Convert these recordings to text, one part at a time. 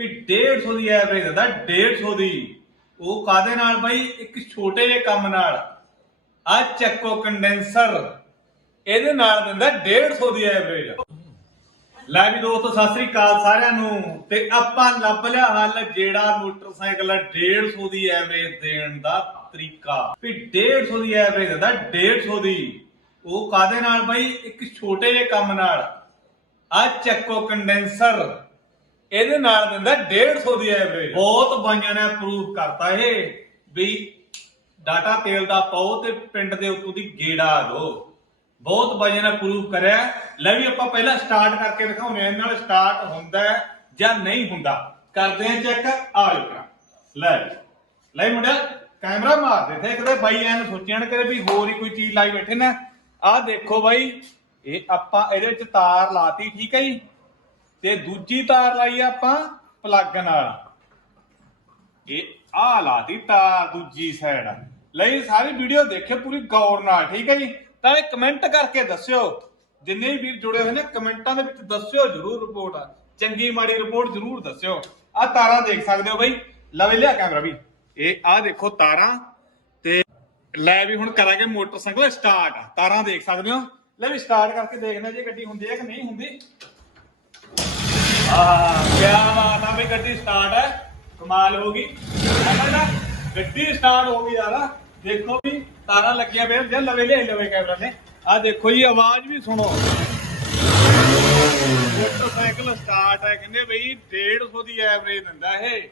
ਵੀ 150 ਦੀ average ਦਿੰਦਾ 150 ਦੀ। ਉਹ ਕਾਦੇ ਨਾਲ ਬਾਈ? ਇੱਕ ਛੋਟੇ ਜਿਹੇ ਕੰਮ ਨਾਲ। ਆ ਚੱਕੋ ਕੰਡੈਂਸਰ ਇਹਦੇ ਨਾਲ ਦਿੰਦਾ 150 ਦੀ ਐਵਰੇਜ ਲੈ ਵੀ ਦੋਸਤੋ, ਸਤਿ ਸ੍ਰੀ ਅਕਾਲ ਸਾਰਿਆਂ ਨੂੰ। ਤੇ ਆਪਾਂ ਲੱਭ ਲਿਆ ਹੱਲ ਜਿਹੜਾ ਮੋਟਰਸਾਈਕਲ 150 ਦੀ ਐਵਰੇਜ ਦੇਣ ਦਾ ਤਰੀਕਾ। ਵੀ 150 ਦੀ ਐਵਰੇਜ ਦਿੰਦਾ 150 ਦੀ। ਉਹ ਕਾਦੇ ਨਾਲ ਬਾਈ? ਇੱਕ ਛੋਟੇ ਜਿਹੇ ਕੰਮ ਨਾਲ। ਆ ਚੱਕੋ ਕੰਡੈਂਸਰ ਇਹਦੇ ਨਾਲ ਦਿੰਦਾ 150 ਦੀ ਐਵਰੇਜ ਬਹੁਤ ਬਾਈਆਂ ਨੇ ਪ੍ਰੂਫ ਕਰਤਾ ਇਹ, ਵੀ ਡਾਟਾ ਤੇਲ ਦਾ ਪਾਓ ਤੇ ਪਿੰਡ ਦੇ ਉੱਤੋਂ ਦੀ ਗੇੜਾ ਦੋ ਬਹੁਤ ਬਾਈਆਂ ਨੇ ਪ੍ਰੂਫ ਕਰਿਆ। ਲੈ ਵੀ ਆਪਾਂ ਪਹਿਲਾਂ ਸਟਾਰਟ ਕਰਕੇ ਦਿਖਾਉਂਦੇ ਆ ਨਾਲ ਸਟਾਰਟ ਹੁੰਦਾ ਜਾਂ ਨਹੀਂ ਹੁੰਦਾ। ਕਰਦੇ ਆ ਚੈੱਕ ਆ ਲਓ ਲੈ ਵੀ। ਲੈ ਮੁੰਡਾ ਕੈਮਰਾ ਮਾਰ ਦੇ ਤੇ ਕਿਤੇ ਬਾਈ ਐਨ ਸੋਚਿਆ ਨਾ ਕਰੇ ਵੀ ਹੋਰ ਹੀ ਕੋਈ ਚੀਜ਼ ਲਾਈ ਬੈਠੇ ਨਾ। ਆਹ ਦੇਖੋ ਬਾਈ, ਇਹ ਆਪਾਂ ਇਹਦੇ ਵਿੱਚ ਤਾਰ ਲਾਤੀ, ਠੀਕ ਹੈ ਜੀ? ਤੇ ਦੂਜੀ ਤਾਰ ਲਾਈ ਆਪਾਂ ਪਲੱਗ ਨਾਲ। ਇਹ ਆ ਲਾਤੀ ਤਾਰ ਦੂਜੀ ਸਾਈਡ ਲਈ ਸਾਰੀ ਵੀਡੀਓ ਦੇਖਿਓ ਪੂਰੀ ਗੌਰ ਨਾਲ, ਠੀਕ ਹੈ ਜੀ? ਤਾਂ ਇਹ ਕਮੈਂਟ ਕਰਕੇ ਦੱਸਿਓ। ਜਿੰਨੇ ਵੀਰ ਜੁੜੇ ਹੋਏ ਨੇ, ਕਮੈਂਟਾਂ ਦੇ ਵਿੱਚ ਦੱਸਿਓ ਜਰੂਰ ਰਿਪੋਰਟ ਚੰਗੀ ਮਾੜੀ ਰਿਪੋਰਟ ਜਰੂਰ ਦੱਸਿਓ। ਆ ਤਾਰਾਂ ਦੇਖ ਸਕਦੇ ਹੋ ਬਈ। ਲਵੇ ਲਿਆ ਕੈਮਰਾ ਵੀ। ਇਹ ਆ ਦੇਖੋ ਤਾਰਾਂ ਤੇ ਲੈ ਵੀ ਹੁਣ ਕਰਾਂਗੇ ਮੋਟਰਸਾਈਕਲ ਸਟਾਰਟ ਤਾਰਾਂ ਦੇਖ ਸਕਦੇ ਹੋ। ਲੈ ਵੀ ਸਟਾਰਟ ਕਰਕੇ ਦੇਖਣਾ ਜੇ ਗੱਡੀ ਹੁੰਦੀ ਹੈ ਕਿ ਨਹੀਂ ਹੁੰਦੀ। ਆਹ ਕੀ ਬਾਤ ਆ ਵੀ ਗੱਡੀ ਸਟਾਰਟ ਹੈ ਕਮਾਲ ਹੋ ਗਈ ਕਹਿੰਦਾ ਗੱਡੀ ਸਟਾਰਟ ਹੋ ਗਈ ਯਾਰ ਦੇਖੋ ਵੀ ਤਾਰਾਂ ਲੱਗੀਆਂ ਪਈਆਂ ਜੇ ਲਵੇ ਲੈ ਲਵੇ ਕੈਮਰਾ ਨੇ ਆ ਦੇਖੋ ਜੀ ਆਵਾਜ਼ ਵੀ ਸੁਣੋ ਮੋਟਰਸਾਈਕਲ ਸਟਾਰਟ ਹੈ ਕਹਿੰਦੇ ਬਈ 150 ਦੀ ਐਵਰੇਜ ਦਿੰਦਾ ਇਹ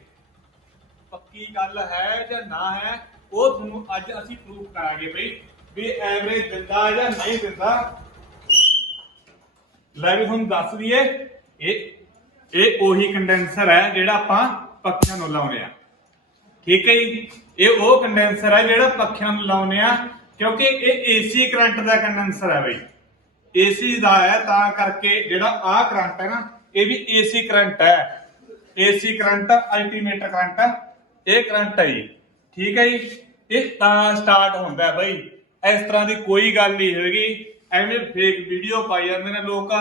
ਪੱਕੀ ਗੱਲ ਹੈ ਜਾਂ ਨਾ ਹੈ ਉਹ ਤੁਹਾਨੂੰ ਅੱਜ ਅਸੀਂ ਪ੍ਰੂਫ ਕਰਾਂਗੇ ਬਈ ਵੀ ਐਵਰੇਜ ਦਿੰਦਾ ਜਾਂ ਨਹੀਂ ਦਿੰਦਾ ਲੈ ਵੀ ਤੁਹਾਨੂੰ ਦੱਸ ਦਈਏ, ਇਹ ਇਹ ਉਹੀ ਕੰਡੈਂਸਰ ਹੈ ਜਿਹੜਾ ਆਪਾਂ ਪੱਖਿਆਂ ਨੂੰ ਲਾਉਨੇ ਆ ਠੀਕ ਹੈ ਜੀ? ਇਹ ਉਹ ਕੰਡੈਂਸਰ ਹੈ ਜਿਹੜਾ ਪੱਖਿਆਂ ਨੂੰ ਲਾਉਨੇ ਆ ਕਿਉਂਕਿ ਇਹ ਏਸੀ ਕਰੰਟ ਦਾ ਕੰਡੈਂਸਰ ਹੈ ਬਈ। ਏਸੀ ਦਾ ਹੈ, ਤਾਂ ਕਰਕੇ ਜਿਹੜਾ ਆਹ ਕਰੰਟ ਹੈ ਨਾ, ਇਹ ਵੀ ਏਸੀ ਕਰੰਟ ਹੈ। ਏਸੀ ਕਰੰਟ ਅਲਟੀਮੇਟ ਕਰੰਟ ਇਹ ਕਰੰਟ ਹੈ ਜੀ। ਠੀਕ ਹੈ ਜੀ? ਇਹ ਤਾਂ ਸਟਾਰਟ ਹੁੰਦਾ ਬਈ। ਇਸ ਤਰ੍ਹਾਂ ਦੀ ਕੋਈ ਗੱਲ ਨਹੀਂ ਹੈਗੀ। ਐਵੇਂ ਫੇਕ ਵੀਡੀਓ ਪਾਈ ਜਾਂਦੇ ਨੇ ਲੋਕ।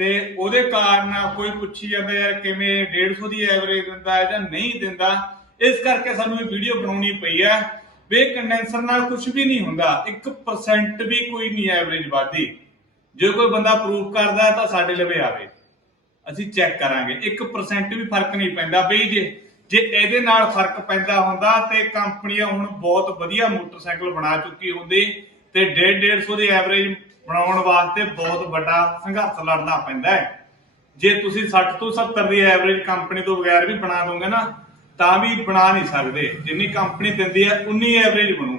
ਤੇ ਉਹਦੇ ਕਾਰਨ ਕੋਈ ਪੁੱਛੀ ਜਾਂਦਾ ਯਾਰ ਕਿਵੇਂ 150 ਦੀ ਐਵਰੇਜ ਦਿੰਦਾ ਹੈ ਜਾਂ ਨਹੀਂ ਦਿੰਦਾ, ਇਸ ਕਰਕੇ ਸਾਨੂੰ ਇਹ ਵੀਡੀਓ ਬਣਾਉਣੀ ਪਈ ਹੈ ਵੀ ਕੰਡੈਂਸਰ ਨਾਲ ਕੁਝ ਵੀ ਨਹੀਂ ਹੁੰਦਾ 1% ਵੀ ਕੋਈ ਨਹੀਂ ਐਵਰੇਜ ਵਧਦੀ। ਜੇ ਕੋਈ ਬੰਦਾ ਪ੍ਰੂਫ ਕਰਦਾ ਹੈ ਤਾਂ ਸਾਡੇ ਲਵੇ ਆਵੇ। ਅਸੀਂ ਚੈੱਕ ਕਰਾਂਗੇ 1% ਵੀ ਫ਼ਰਕ ਨਹੀਂ ਪੈਂਦਾ। ਬਈ ਜੇ ਜੇ ਇਹਦੇ ਨਾਲ ਫ਼ਰਕ ਪੈਂਦਾ ਹੁੰਦਾ ਤੇ ਕੰਪਨੀਆਂ ਹੁਣ ਬਹੁਤ ਵਧੀਆ ਮੋਟਰਸਾਈਕਲ ਬਣਾ ਚੁੱਕੀ ਹੁੰਦੀ ਤੇ 1.5 150 ਦੀ ਐਵਰੇਜ ਬਣਾਉਣ ਵਾਸਤੇ ਬਹੁਤ ਵੱਡਾ ਸੰਘਰਸ਼ ਲੜਨਾ ਪੈਂਦਾ ਹੈ। ਜੇ ਤੁਸੀਂ 60 ਤੋਂ 70 ਦੀ ਐਵਰੇਜ ਕੰਪਨੀ ਤੋਂ ਬਗੈਰ ਵੀ ਬਣਾ ਦੋਗੇ ਨਾ, ਤਾਂ ਵੀ ਬਣਾ ਨਹੀਂ ਸਕਦੇ। ਜਿੰਨੀ ਕੰਪਨੀ ਦਿੰਦੀ ਹੈ, ਉਨੀ ਐਵਰੇਜ ਬਣੂ।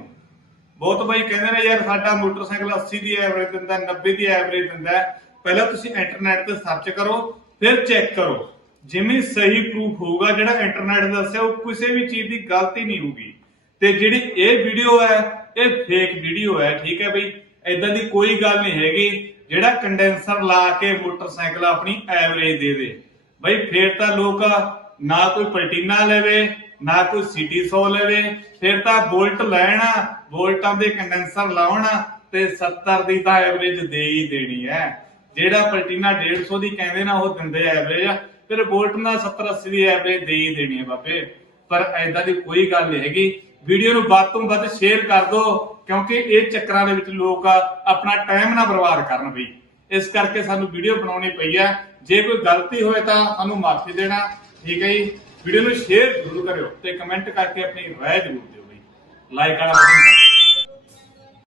ਬਹੁਤ ਬਾਈ ਕਹਿੰਦੇ ਨੇ, ਯਾਰ ਸਾਡਾ ਮੋਟਰਸਾਈਕਲ 80 ਦੀ ਐਵਰੇਜ ਦਿੰਦਾ 90 ਦੀ ਐਵਰੇਜ ਦਿੰਦਾ ਪਹਿਲਾਂ ਤੁਸੀਂ ਇੰਟਰਨੈਟ ਤੇ ਸਰਚ ਕਰੋ, ਫਿਰ ਚੈੱਕ ਕਰੋ। ਜਿਵੇਂ ਸਹੀ ਪ੍ਰੂਫ ਹੋਊਗਾ, ਜਿਹੜਾ ਇੰਟਰਨੈਟ ਦੱਸਿਆ, ਉਹ ਕਿਸੇ ਵੀ ਚੀਜ਼ ਦੀ ਗਲਤੀ ਨਹੀਂ ਹੋਊਗੀ। ਤੇ ਜਿਹੜੀ ਇਹ ਵੀਡੀਓ ਹੈ, ਇਹ ਫੇਕ ਵੀਡੀਓ ਹੈ, ਠੀਕ ਹੈ ਬਈ? ਐਦਾਂ ਦੀ ਕੋਈ ਗੱਲ ਨਹੀਂ ਹੈਗੀ, ਜਿਹੜਾ ਕੰਡੈਂਸਰ ਲਾ ਕੇ ਮੋਟਰਸਾਈਕਲ ਆਪਣੀ ਐਵਰੇਜ ਦੇ ਦੇ। ਬਈ ਫੇਰ ਤਾਂ ਲੋਕ ਨਾ ਕੋਈ ਪਲਟੀਨਾ ਲੈਵੇ, ਨਾ ਕੋਈ ਸਿਟੀ 100 ਲੈਵੇ, ਫਿਰ ਤਾਂ ਬੋਲਟ ਲੈਣਾ, ਬੋਲਟਾਂ ਦੇ ਕੰਡੈਂਸਰ ਲਾਉਣਾ ਤੇ 70 ਦੀ ਤਾਂ ਐਵਰੇਜ ਦੇ ਹੀ ਦੇਣੀ ਹੈ। ਜਿਹੜਾ ਪਲਟੀਨਾ 150 ਦੀ ਕਹਿੰਦੇ ਨਾ, ਉਹ ਦਿੰਦੇ ਐਵਰੇਜ ਫਿਰ ਬੋਲਟ ਨਾਲ 70 80 ਦੀ ਐਵਰੇਜ ਦੇ ਹੀ ਦੇਣੀ ਹੈ ਬਾਬੇ। ਪਰ ਐਦਾਂ ਦੀ ਕੋਈ ਗੱਲ ਨਹੀਂ ਹੈਗੀ। ਵੀਡੀਓ ਨੂੰ ਵੱਧ ਤੋਂ ਵੱਧ ਸ਼ੇਅਰ ਕਰ ਦਿਓ। ਕਿਉਂਕਿ ਇਹ ਚੱਕਰਾਂ ਦੇ ਵਿੱਚ ਲੋਕ ਆਪਣਾ ਟਾਈਮ ਨਾ ਬਰਬਾਦ ਕਰਨ ਬਈ। ਇਸ ਕਰਕੇ ਸਾਨੂੰ ਵੀਡੀਓ ਬਣਾਉਣੀ ਪਈ ਹੈ। ਜੇ ਕੋਈ ਗਲਤੀ ਹੋਏ ਤਾਂ ਸਾਨੂੰ ਮਾਫੀ ਦੇਣਾ। ਠੀਕ ਹੈ ਜੀ? ਵੀਡੀਓ ਨੂੰ ਸ਼ੇਅਰ ਜ਼ਰੂਰ ਕਰਿਓ ਤੇ ਕਮੈਂਟ ਕਰਕੇ ਆਪਣੀ ਰਾਏ ਜ਼ਰੂਰ ਦਿਓ ਬਈ। ਲਾਈਕ ਵਾਲਾ ਬਟਨ